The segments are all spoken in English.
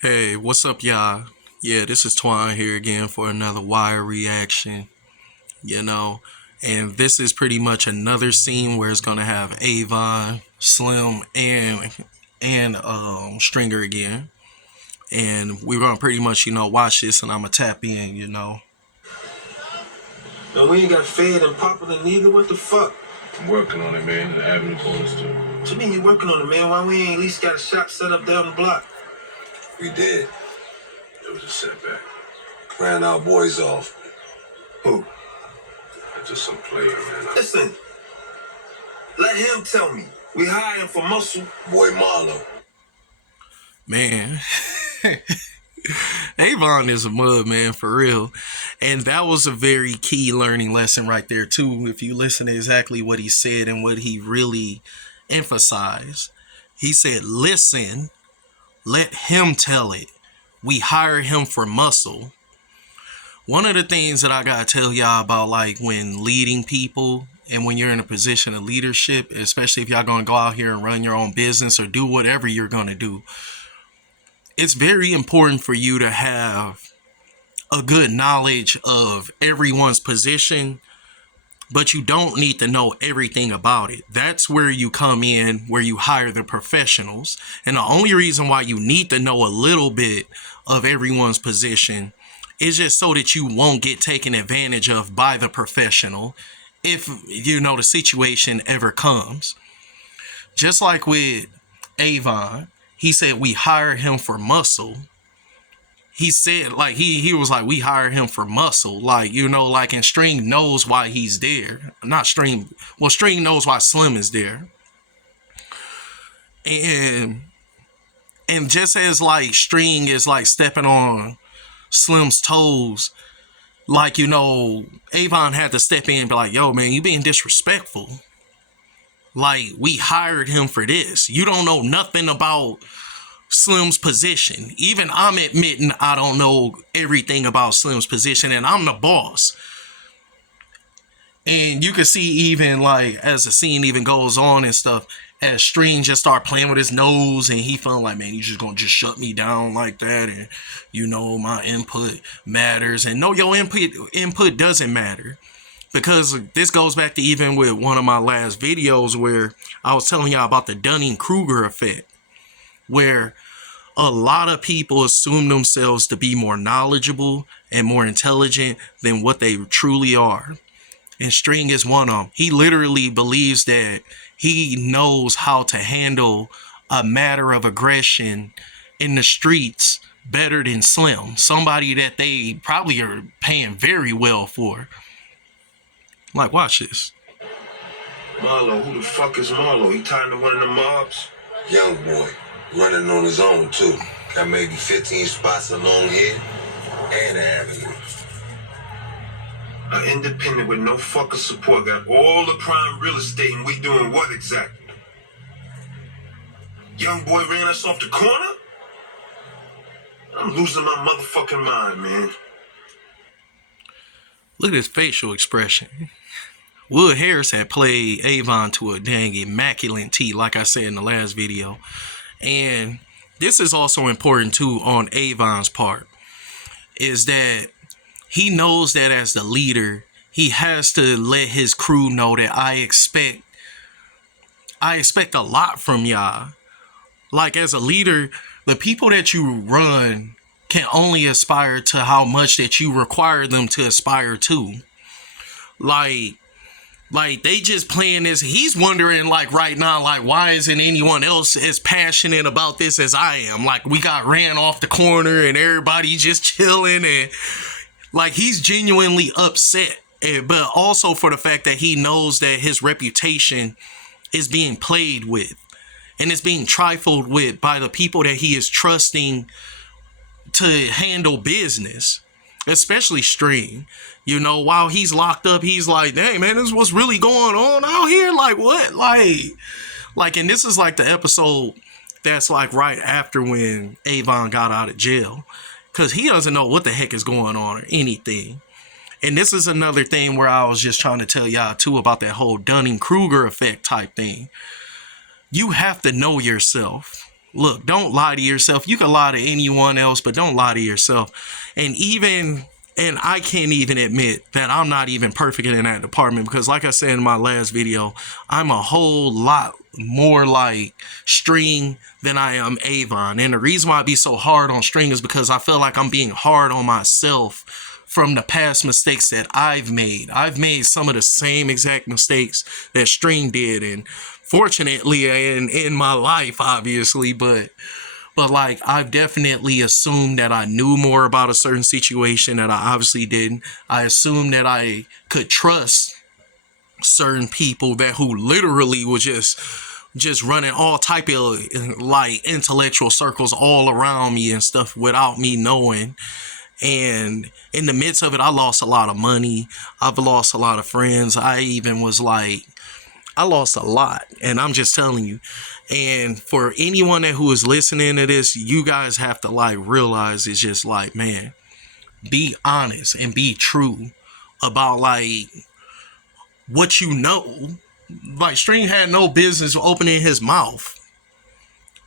Hey, what's up, y'all? Yeah, this is Twine here again for another wire reaction, you know. And this is pretty much another scene where it's gonna have Avon, Slim, and Stringer again. And we're gonna pretty much, watch this and I'm gonna tap in. No, we ain't got fed and popular neither. What the fuck? I'm working on it, man. The avenue bonus too. What you mean you working on it, man? Why we ain't at least got a shop set up down the block? We did. It was a setback. Ran our boys off. Who? Just some player, man. Listen, let him tell me. We hiring for muscle. Boy Marlo. Man. Avon is a mud, man, for real. And that was a very key learning lesson right there, too. If you listen to exactly what he said and what he really emphasized. He said, listen, let him tell it. We hire him for muscle. One of the things that I got to tell y'all about, like, when leading people and when you're in a position of leadership, especially if y'all going to go out here and run your own business or do whatever you're going to do, it's very important for you to have a good knowledge of everyone's position, but you don't need to know everything about it. That's where you come in, where you hire the professionals. And the only reason why you need to know a little bit of everyone's position is just so that you won't get taken advantage of by the professional if, the situation ever comes. Just like with Avon, he said we hire him for muscle. He said, like, he was like, we hire him for muscle. Like, and String knows why he's there. Not String. Well, String knows why Slim is there. And just as, like, String is, like, stepping on Slim's toes, like, Avon had to step in and be like, yo, man, you being disrespectful. Like, we hired him for this. You don't know nothing about Slim's position. Even I'm admitting I don't know everything about Slim's position, and I'm the boss. And you can see, even like as the scene even goes on and stuff, as String just start playing with his nose and he feeling like, man, you just gonna just shut me down like that, and my input matters. And no, your input doesn't matter. Because this goes back to even with one of my last videos where I was telling y'all about the Dunning-Kruger effect, where a lot of people assume themselves to be more knowledgeable and more intelligent than what they truly are. And String is one of them. He literally believes that he knows how to handle a matter of aggression in the streets better than Slim, somebody that they probably are paying very well for. Like, watch this. Marlo, who the fuck is Marlo? He tied to one of the mobs? Young boy. Running on his own, too. Got maybe 15 spots along here and the avenue. An independent with no fucking support. Got all the prime real estate, and we doing what exactly? Young boy ran us off the corner? I'm losing my motherfucking mind, man. Look at his facial expression. Wood Harris had played Avon to a dang immaculate T, like I said in the last video. And this is also important too on Avon's part, is that he knows that as the leader, he has to let his crew know that I expect a lot from y'all. Like, as a leader, the people that you run can only aspire to how much that you require them to aspire to. Like, they just playing this. He's wondering, like, right now, like, why isn't anyone else as passionate about this as I am? Like, we got ran off the corner and everybody just chilling. And, like, he's genuinely upset. But also for the fact that he knows that his reputation is being played with. And it's being trifled with by the people that he is trusting to handle business. Especially String. While he's locked up, he's like, dang, man, this is what's really going on out here. Like, what? Like, and this is like the episode that's like right after when Avon got out of jail. Because he doesn't know what the heck is going on or anything. And this is another thing where I was just trying to tell y'all too about that whole Dunning-Kruger effect type thing. You have to know yourself. look, don't lie to yourself. You can lie to anyone else, but don't lie to yourself. And I can't even admit that I'm not even perfect in that department, because like I said in my last video, I'm a whole lot more like String than I am Avon. And the reason why I be so hard on String is because I feel like I'm being hard on myself from the past mistakes that I've made. I've made some of the same exact mistakes that String did, and fortunately in my life, obviously, but like I've definitely assumed that I knew more about a certain situation that I obviously didn't. I assumed that I could trust certain people that who literally was just running all type of like intellectual circles all around me and stuff without me knowing. And in the midst of it, I lost a lot of money. I've lost a lot of friends. I even was like, I lost a lot, and I'm just telling you. And for anyone that who is listening to this, you guys have to like realize it's just like, man, be honest and be true about like what you know. Like String had no business opening his mouth,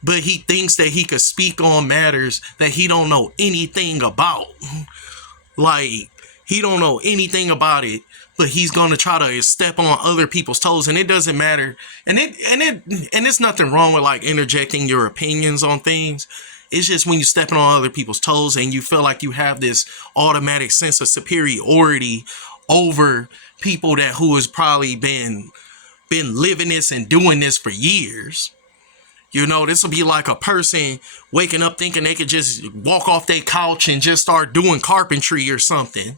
but he thinks that he could speak on matters that he don't know anything about. Like, he don't know anything about it, but he's gonna try to step on other people's toes, and it doesn't matter. And it's nothing wrong with like interjecting your opinions on things. It's just when you're stepping on other people's toes and you feel like you have this automatic sense of superiority over people that who has probably been living this and doing this for years. You know, this will be like a person waking up thinking they could just walk off their couch and just start doing carpentry or something.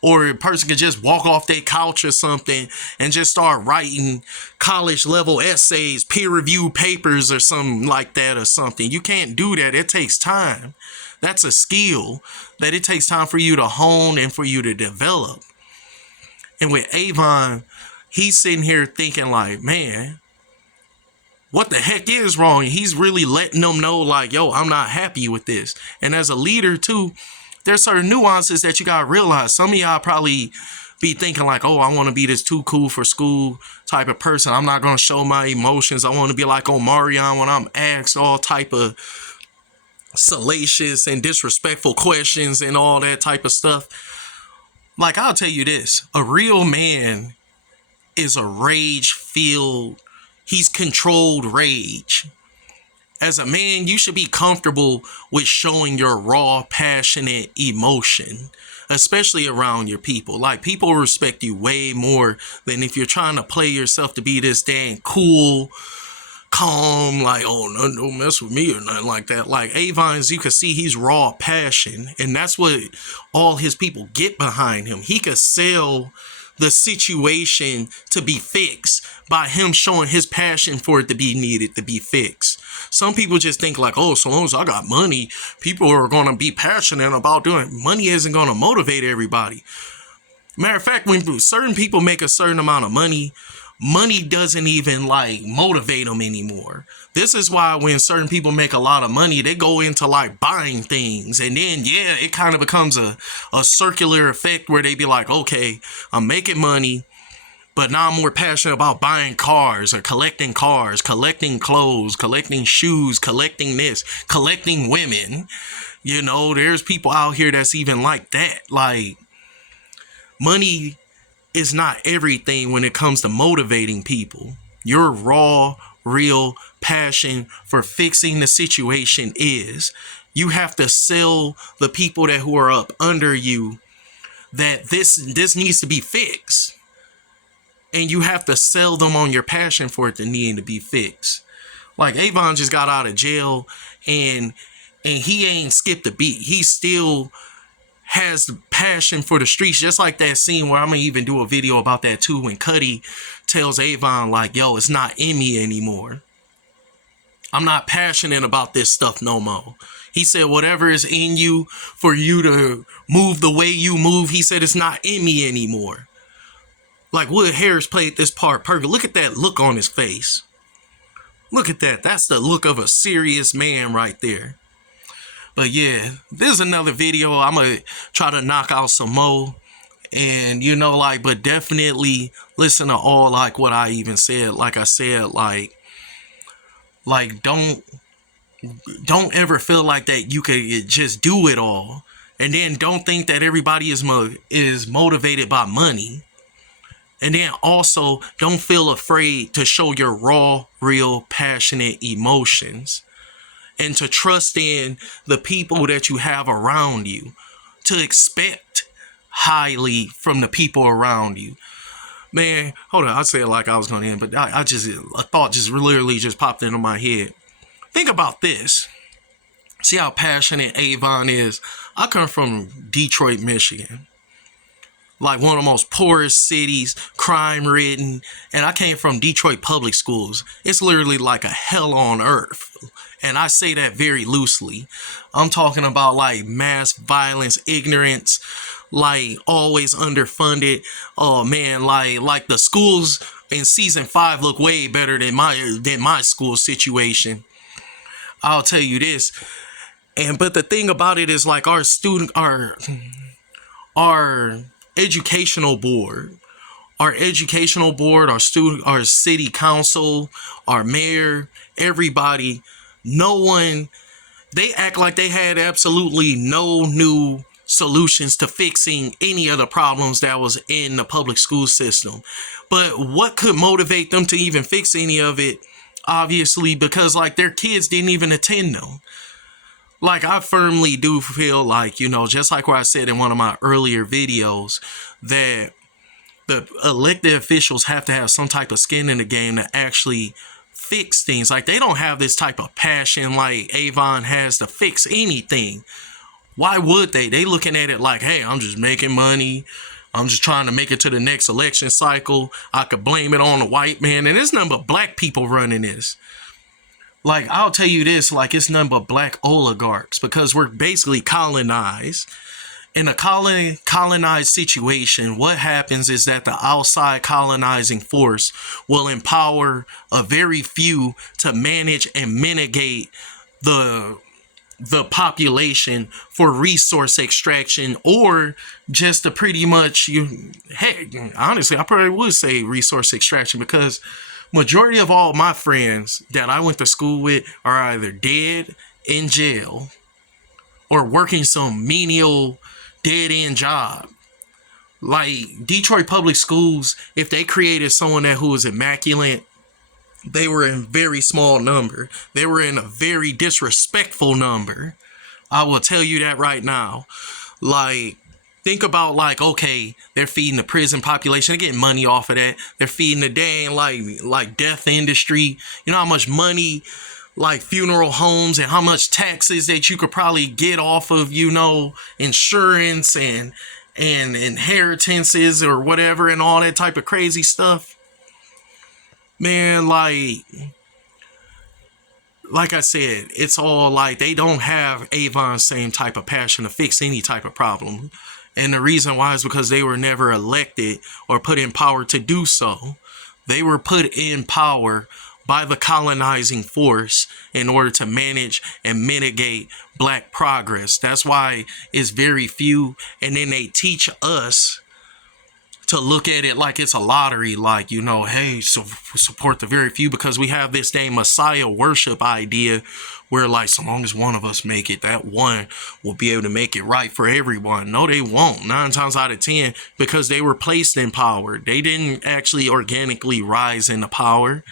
Or a person could just walk off their couch or something and just start writing college level essays, peer reviewed papers or something like that or something. You can't do that. It takes time. That's a skill that it takes time for you to hone and for you to develop. And with Avon, he's sitting here thinking like, man, what the heck is wrong? And he's really letting them know like, yo, I'm not happy with this. And as a leader too, there's certain nuances that you gotta realize. Some of y'all probably be thinking like, oh, I want to be this too cool for school type of person. I'm not gonna show my emotions. I want to be like Omarion when I'm asked all type of salacious and disrespectful questions and all that type of stuff. Like, I'll tell you this, a real man is a rage-filled, he's controlled rage. As a man, you should be comfortable with showing your raw, passionate emotion, especially around your people. Like, people respect you way more than if you're trying to play yourself to be this dang cool, calm, like, oh, no, don't mess with me or nothing like that. Like, Avon's, you can see he's raw passion, and that's what all his people get behind him. He could sell the situation to be fixed by him showing his passion for it to be needed to be fixed. Some people just think like, oh, so long as I got money, people are going to be passionate about doing it. Money isn't going to motivate everybody. Matter of fact, when certain people make a certain amount of money, money doesn't even like motivate them anymore. This is why when certain people make a lot of money, they go into like buying things, and then yeah, it kind of becomes a circular effect where they be like, okay, I'm making money, but now I'm more passionate about buying cars, collecting clothes, collecting shoes, collecting this, collecting women. You know, there's people out here that's even like that. Like, money is not everything when it comes to motivating people. Your raw, real passion for fixing the situation is, you have to sell the people that who are up under you that this needs to be fixed. And you have to sell them on your passion for it to need to be fixed. Like, Avon just got out of jail and he ain't skipped a beat. He still has the passion for the streets, just like that scene where I'm gonna even do a video about that too, when Cuddy tells Avon like, yo, it's not in me anymore. I'm not passionate about this stuff no more. He said whatever is in you for you to move the way you move, he said it's not in me anymore. Like, Wood Harris played this part perfect. Look at that look on his face. Look at that. That's the look of a serious man right there. But yeah, there's another video. I'm going to try to knock out some more. And, you know, like, but definitely listen to all, like, what I even said. Like I said, like, don't Don't ever feel like that you could just do it all. And then don't think that everybody is motivated by money. And then also don't feel afraid to show your raw, real, passionate emotions. And to trust in the people that you have around you. To expect highly from the people around you. Man, hold on. I said it like I was going to end, but a thought just literally just popped into my head. Think about this. See how passionate Avon is. I come from Detroit, Michigan. Like one of the most poorest cities, crime-ridden. And I came from Detroit public schools. It's literally like a hell on earth. And I say that very loosely. I'm talking about like mass violence, ignorance, like always underfunded. Oh man, like the schools in season 5 look way better than my school situation. I'll tell you this. But the thing about it is like our educational board, our city council, our mayor, everybody, no one, they act like they had absolutely no new solutions to fixing any of the problems that was in the public school system. But what could motivate them to even fix any of it? Obviously, because like their kids didn't even attend them. Like I firmly do feel like, just like what I said in one of my earlier videos, that the elected officials have to have some type of skin in the game to actually fix things. Like they don't have this type of passion like Avon has to fix anything. Why would they? They looking at it like, hey, I'm just making money. I'm just trying to make it to the next election cycle. I could blame it on the white man. And it's nothing but black people running this. Like, I'll tell you this, like it's nothing but black oligarchs because we're basically colonized. In a colonized situation, what happens is that the outside colonizing force will empower a very few to manage and mitigate the population for resource extraction, or just to pretty much honestly, I probably would say resource extraction, because majority of all my friends that I went to school with are either dead, in jail, or working some menial dead-end job. Like Detroit public schools, if they created someone who was immaculate, they were in very small number. They were in a very disrespectful number. I will tell you that right now. Like, think about like, okay, they're feeding the prison population. They're getting money off of that. They're feeding the dang like death industry. You know how much money like funeral homes and how much taxes that you could probably get off of, insurance and inheritances or whatever and all that type of crazy stuff. Man, like I said, it's all like they don't have Avon's same type of passion to fix any type of problem. And the reason why is because they were never elected or put in power to do so. They were put in power by the colonizing force in order to manage and mitigate black progress. That's why it's very few. And then they teach us to look at it like it's a lottery, like, hey, so support the very few, because we have this dang Messiah worship idea where like, so long as one of us make it, that one will be able to make it right for everyone. No, they won't. 9 times out of 10, because they were placed in power. They didn't actually organically rise into power.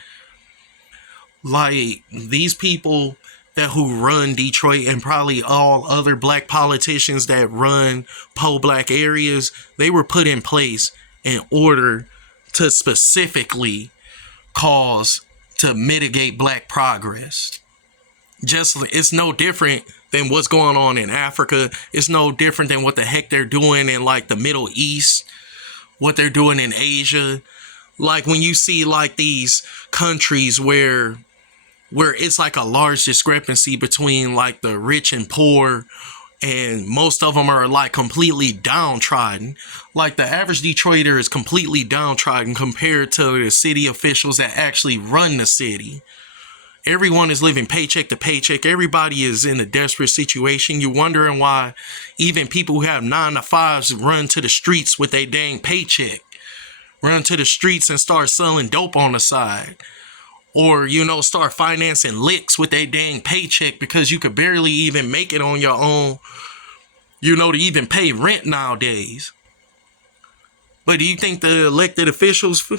Like these people who run Detroit and probably all other black politicians that run pro-black areas, they were put in place in order to specifically to mitigate black progress. It's no different than what's going on in Africa. It's no different than what the heck they're doing in like the Middle East, what they're doing in Asia. Like when you see like these countries where it's like a large discrepancy between like the rich and poor, and most of them are like completely downtrodden. Like the average Detroiter is completely downtrodden compared to the city officials that actually run the city. Everyone is living paycheck to paycheck. Everybody is in a desperate situation. You're wondering why even people who have 9 to 5s run to the streets with a dang paycheck. Run to the streets and start selling dope on the side. or, you know, start financing licks with their dang paycheck because you could barely even make it on your own, you know, to even pay rent nowadays. But do you think the elected officials,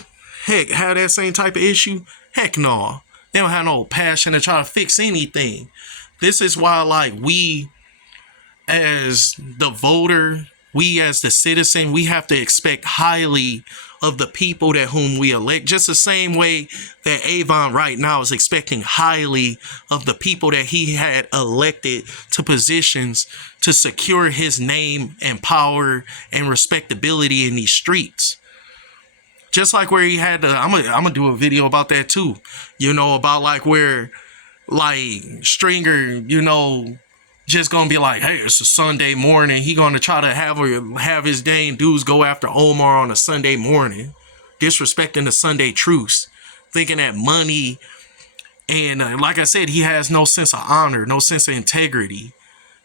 heck, have that same type of issue? Heck no. They don't have no passion to try to fix anything. This is why, like, we as the voter, we as the citizen, we have to expect highly of the people that whom we elect, just the same way that Avon right now is expecting highly of the people that he had elected to positions to secure his name and power and respectability in these streets. Just like where he had I'm gonna do a video about that too, you know, about like where like Stringer, you know, just gonna be like, hey, it's a Sunday morning. He gonna try to have his dang dudes go after Omar on a Sunday morning, disrespecting the Sunday truce, thinking that money and like I said, he has no sense of honor, no sense of integrity.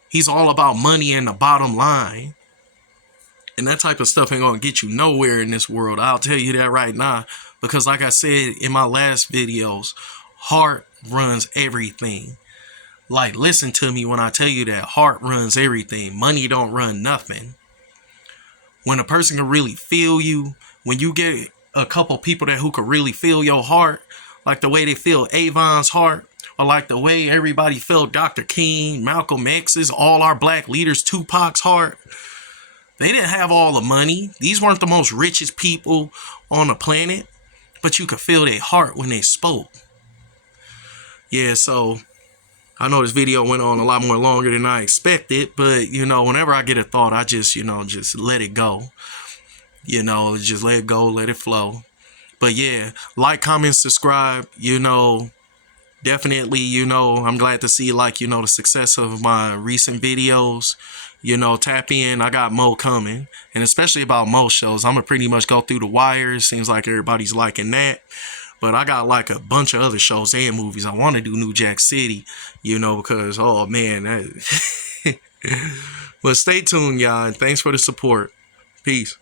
He's all about money and the bottom line. And that type of stuff ain't gonna get you nowhere in this world. I'll tell you that right now. Because like I said in my last videos, heart runs everything. Like, listen to me when I tell you that heart runs everything. Money don't run nothing. When a person can really feel you, when you get a couple people who can really feel your heart, like the way they feel Avon's heart, or like the way everybody felt Dr. King, Malcolm X's, all our black leaders, Tupac's heart. They didn't have all the money. These weren't the most richest people on the planet, but you could feel their heart when they spoke. Yeah, so I know this video went on a lot more longer than I expected, but, you know, whenever I get a thought, I just, you know, just let it go. You know, just let it go, let it flow. But yeah, like, comment, subscribe, you know, definitely, you know, I'm glad to see, like, you know, the success of my recent videos. You know, tap in. I got more coming. And especially about most shows, I'm going to pretty much go through the wires. Seems like everybody's liking that. But I got like a bunch of other shows and movies. I want to do New Jack City, you know, because, oh, man. But stay tuned, y'all. And thanks for the support. Peace.